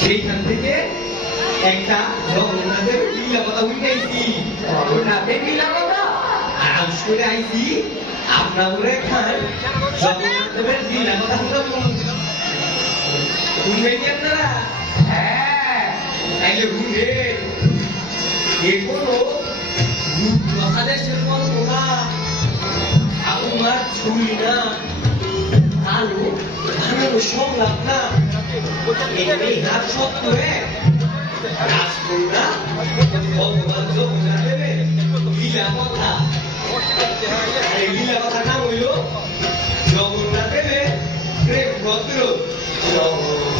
সেইখান থেকে একটা জগন্নাথের লীলা কথা উঠেছি জগন্নাথে লীলা কথা আরাম করে আইছি। আপনার করে খান জগন্নাথের লীলা কথা শুনলাম শুনবেন কি আপনারা হ্যাঁ তাইলে শুনে এখনও রূপদেশের মতো না। ঠাকুমার ছুরি না। আলো বানানো সংলাপ না এই হাত সত্য রাজকন্যা ভগবান লীলা কথা এই লীলা নাম হইল জগন্নাথের প্রেম ভদ্র জয়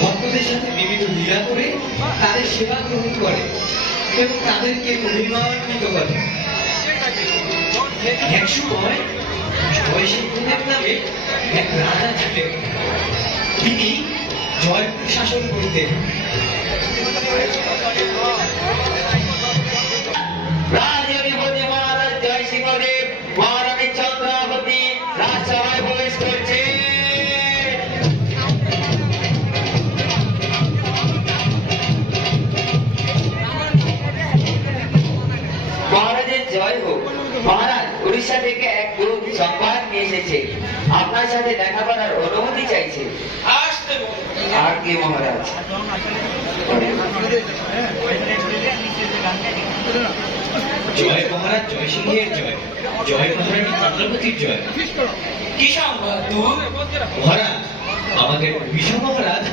ভক্তদের সাথে বিভিন্ন লীলা করে তাদের সেবা গ্রহণ করে এবং তাদেরকে মহিমান্বিত করে। এক সময় জয়সিংহদেব নামে এক রাজা ছিলেন। তিনি জয়পুর শাসন করতেন। সাথে দেখা করার অনুমতি চাইছে। আর কি মহারাজ? জয় মহারাজ জয় সিংহের জয়। জয় মহারানী চন্দ্রবতীর জয়। কি সংবাদ মহারাজ আমাদের উড়িষ্যা মহারাজ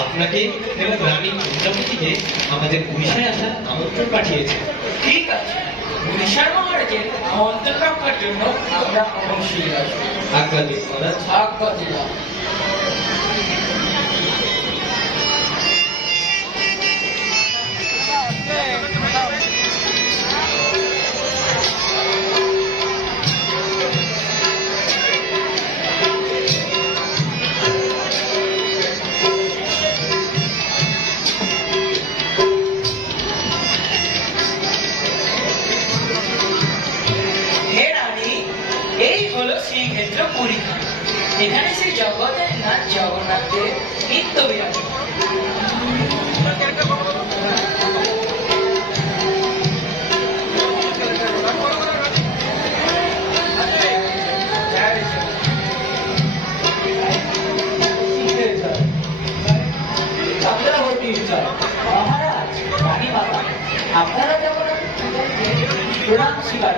আপনাকে এবং রানী চন্দ্রবতীকে আমাদের উড়িষ্যায় আসার আমন্ত্রণ পাঠিয়েছে। ঠিক আছে। মহারাজের আমন্ত্রণ রক্ষার জন্য আমরা অবশ্যই আসব। আজ্ঞা দিন। শ্রীক্ষেত্র পুরী এখানে শ্রী জগতের নাথ জগন্নাথের নিত্য বিরাজ আপনারা যেমন প্রণাম স্বীকার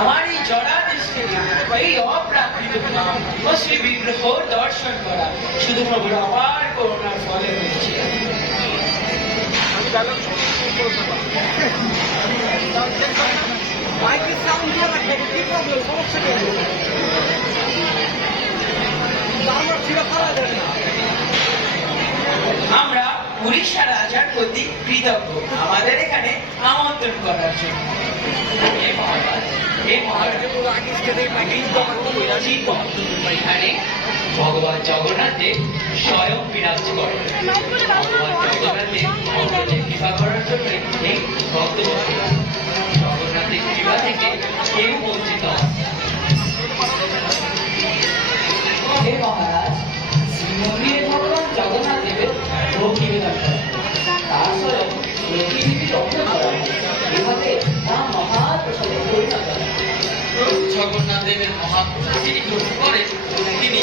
আমার এই জড়া দৃষ্টি এই অপ্রাকৃত নাম ও শ্রী বিগ্রহ দর্শন করা শুধু প্রভুর অপার করুণার ফলে হয়েছে। মাইকের সাউন্ড দিয়ে সমস্যা কি? আমার ছিঁড়ে ফেলা যাবে না উড়িষ্যা রাজার প্রতি কৃতজ্ঞ। আমাদের এখানে আমন্ত্রণ করার জন্য। ভগবান জগন্নাথের স্বয়ং বিরাজ করে ভগবান জগন্নাথের ভক্তদের কৃপা করার জন্য এই ভক্ত জগন্নাথের কৃপা থেকে কেউ বঞ্চিত হয় দেবের গ্রহণ করেন তিনি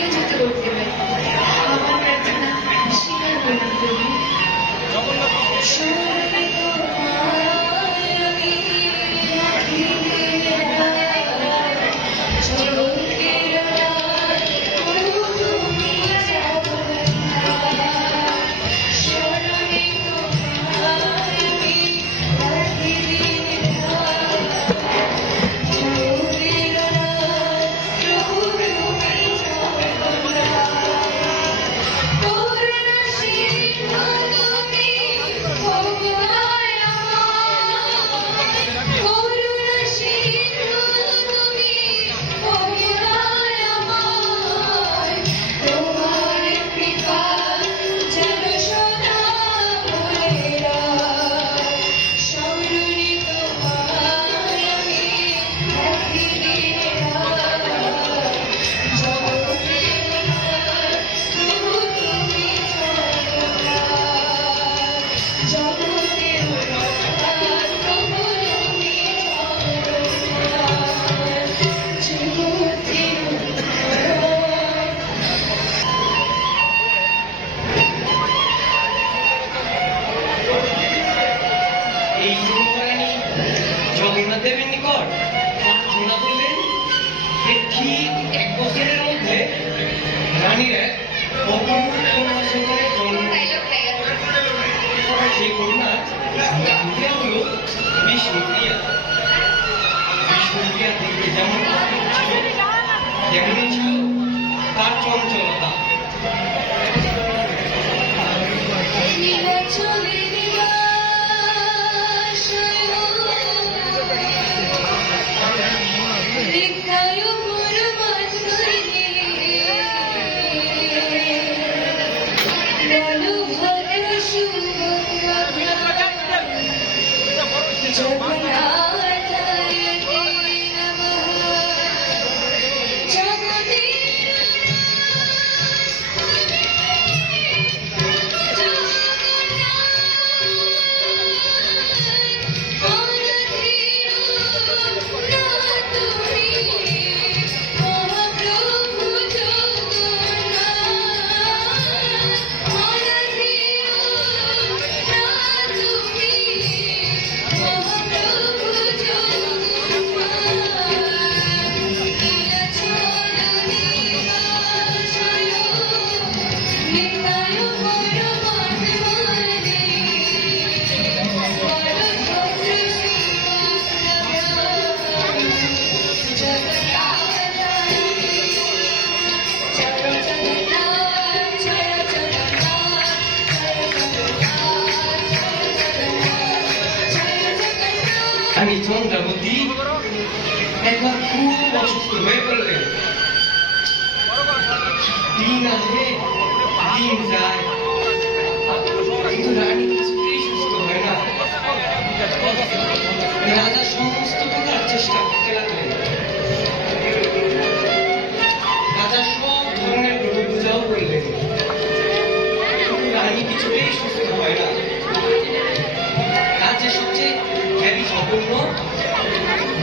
নিয়োজিত করতে পারি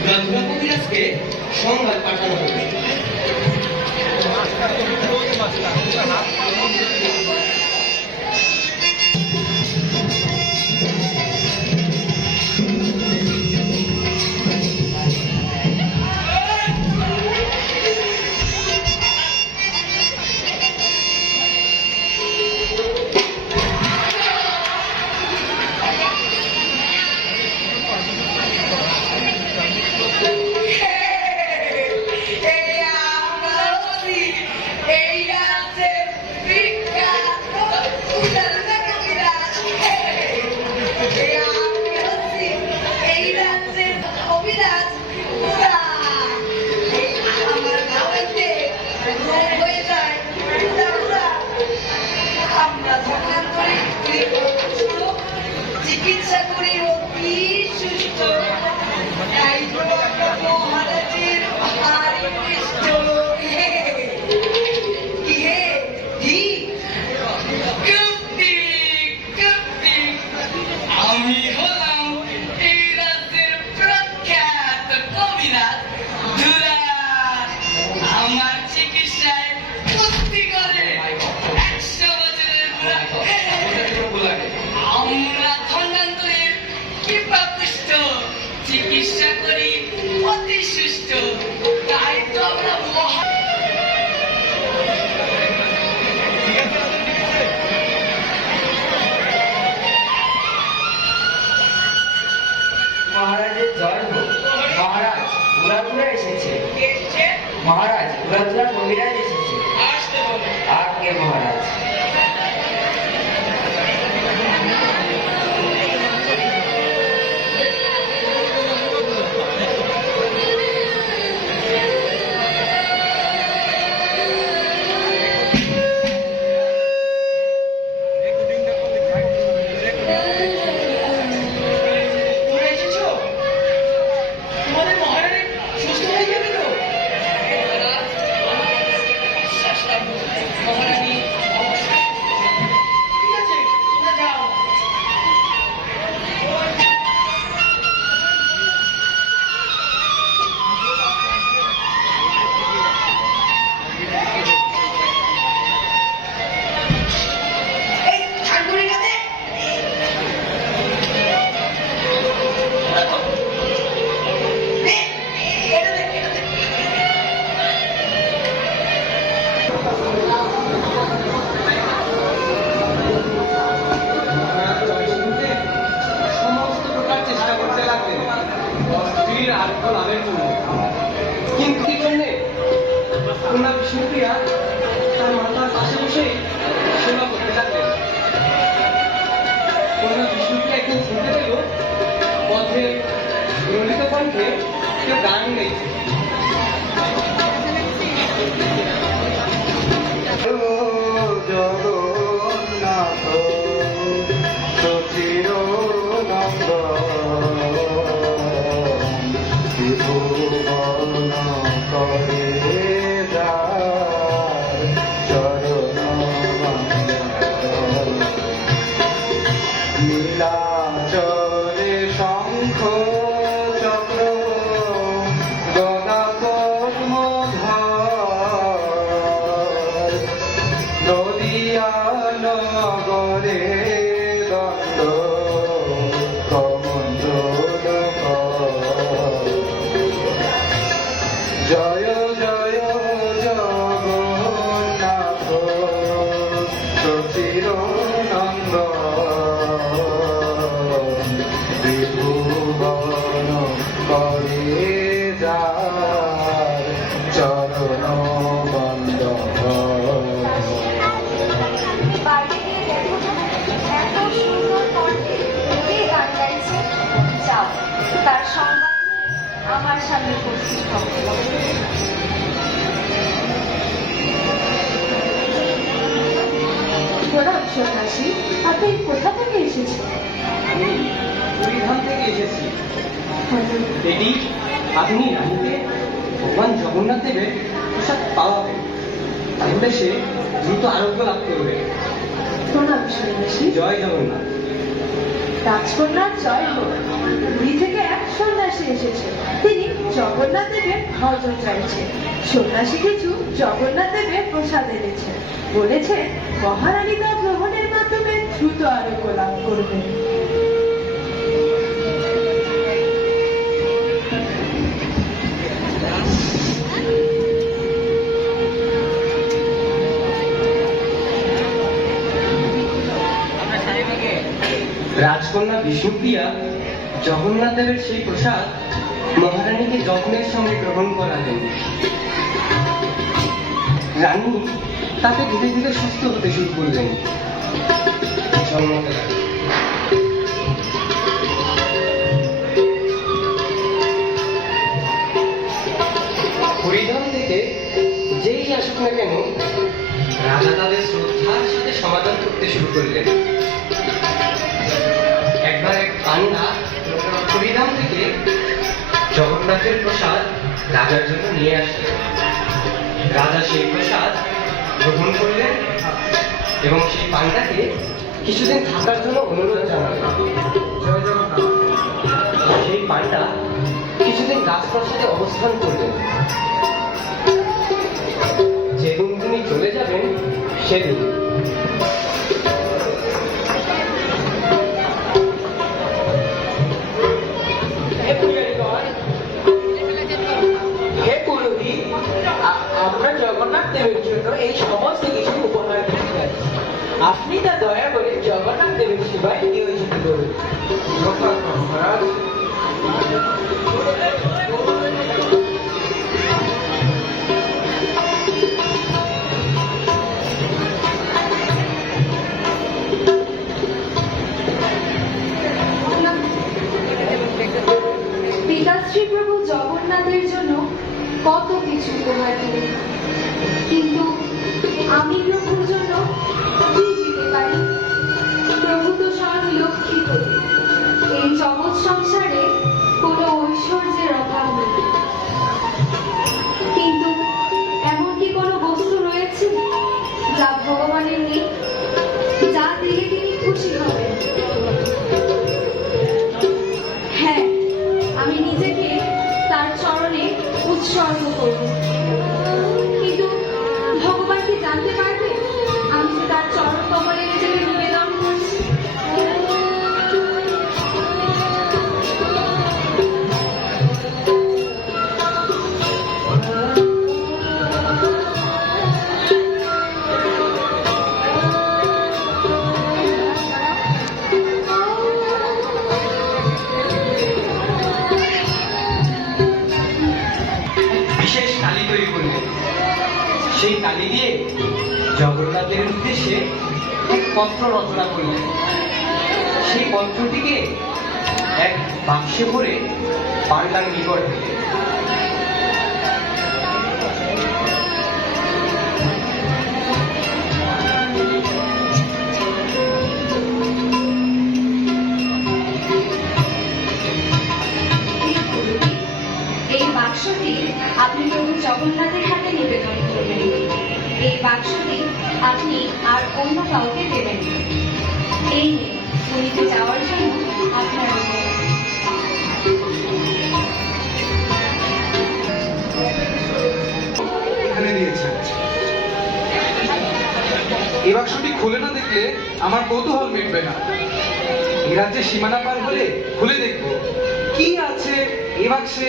রাধুরা কবিরাজকে সংবাদ পাঠানো হবে। so zero. সন্ন্যাসী আপনি কোথা থেকে এসেছেন? থেকে এসেছি। এটি আপনি রানীকে ভগবান জগন্নাথ দেবের প্রসাদ তাহলে সে দ্রুত আরোগ্য লাভ করবে। প্রণাম সন্ন্যাসী। জয় জগন্নাথ। রাজকন্যার জয় হোক। পুরী থেকে এক সন্ন্যাসী এসেছে। তিনি জগন্নাথ দেবের ভজন চাইছেন সন্ন্যাসী কিছু জগন্নাথ দেবের প্রসাদ এনেছেন বলেছেন মহারানী তা গ্রহণের মাধ্যমে দ্রুত আরোগ্য লাভ করবেন রাজকন্যা বিষ্ণুপ্রিয়া জগন্নাথ দেবের সেই প্রসাদ মহারানীকে যত্নের সঙ্গে গ্রহণ করালেন রানী তাকে ধীরে ধীরে সুস্থ হতে শুরু করলেন। হরিধাম থেকে যেই আসুক না কেন, রাজা তাদের শ্রদ্ধার সাথে সমাধান করতে শুরু করলেন। একবার এক পান্ডা হরিধাম থেকে জগন্নাথের প্রসাদ রাজার জন্য নিয়ে আসলেন। রাজা সেই প্রসাদ গ্রহণ করলেন এবং সেই পান্ডাকে কিছুদিন থাকার জন্য অনুরোধ জগন্নাথ সেই পান্ডা কিছুদিন রাজপ্রাসাদে অবস্থান করলেন। যেদিন তিনি চলে যাবেন সেদিন। হে পূজারীগণ, হে পুরোহিত আ- আমরা জগন্নাথ দেবের জন্য এই সমস্ত কিছু উপহার আপনি তা দয়া করে করুন যথার্থ মহারাজ পিতাশ্রী প্রভু জগন্নাথের জন্য কত কিছু উপহার দিলেন। কিন্তু আমি প্রভুর জন্য সংসারে পত্র রচনা করলেন। সেই পত্রটিকে এক বাক্সে ভরে পাল্টার নিকট আপনি প্রভু জগন্নাথের হাতে নিবেদন করবেন। এই বাক্সটি আপনি আর অন্য কাউকে দেবেন এই নিয়ে পুরীতে যাওয়ার জন্য আপনার এ বাক্সটি খুলে না দেখলে আমার কৌতূহল মিটবে না। রাজ্যের সীমানা পার হলে খুলে দেখব। কি আছে এ বাক্সে?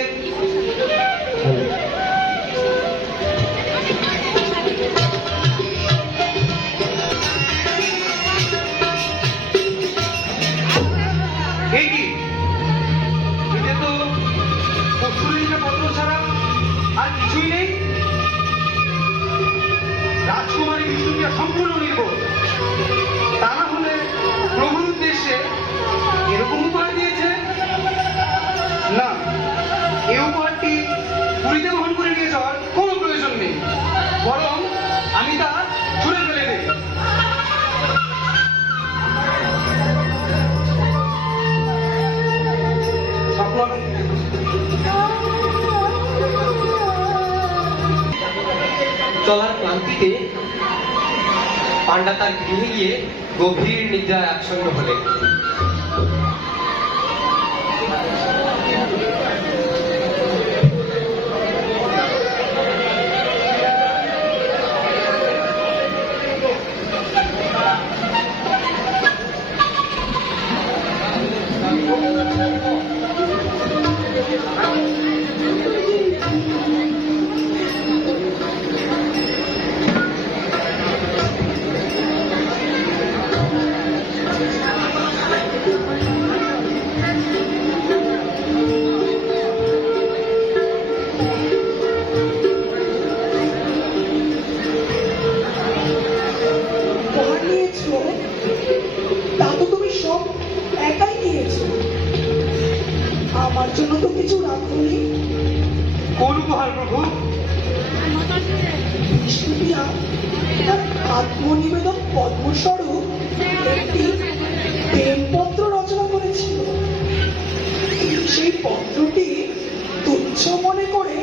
তার গৃহে গিয়ে গভীর নিদ্রায় আচ্ছন্ন হলেন। আমার জন্য তো কিছু রাখুনি কোন উপহার প্রভু? বিষ্ণুপ্রিয়া তার আত্মনিবেদন পদ্মস্বরূপ একটি প্রেমপত্র রচনা করেছিল। সেই পত্রটি তুচ্ছ মনে করে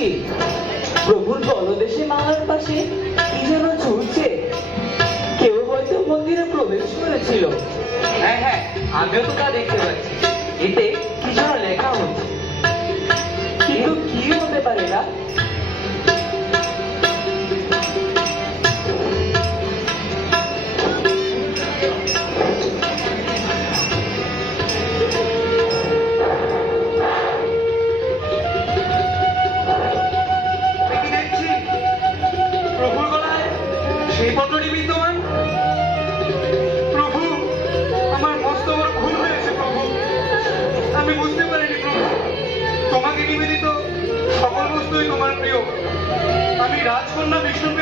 পাশে। প্রভুর বলদেশে মালার পাশে কি যেন চলছে কেউ হয়তো মন্দিরে প্রবেশ করেছিল। হ্যাঁ হ্যাঁ আমিও তো তা দেখতে পাচ্ছি। এতে Vishnu